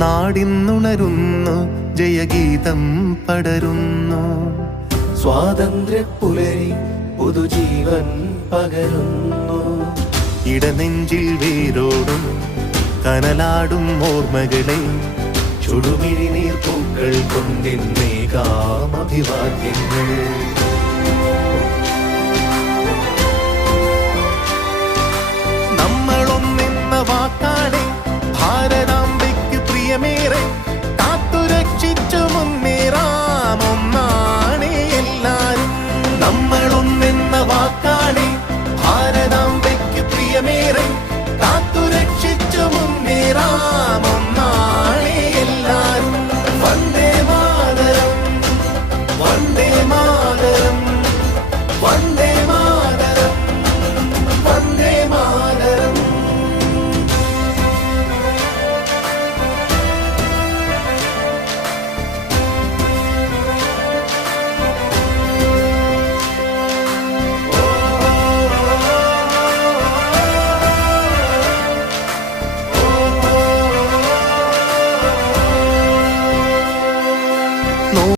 നാടിന്നുണരുന്നു, ജയഗീതം പടരുന്നു. സ്വാതന്ത്ര്യ പുലരി പുതുജീവൻ പകരുന്നു. ഇടനെഞ്ചിൽ വേരോടും കനലാടും ഓർമ്മകളെ ചുടുമിഴി നീർപ്പൂക്കൾ കൊണ്ടിന്നേകാം അഭിവാദ്യങ്ങൾ.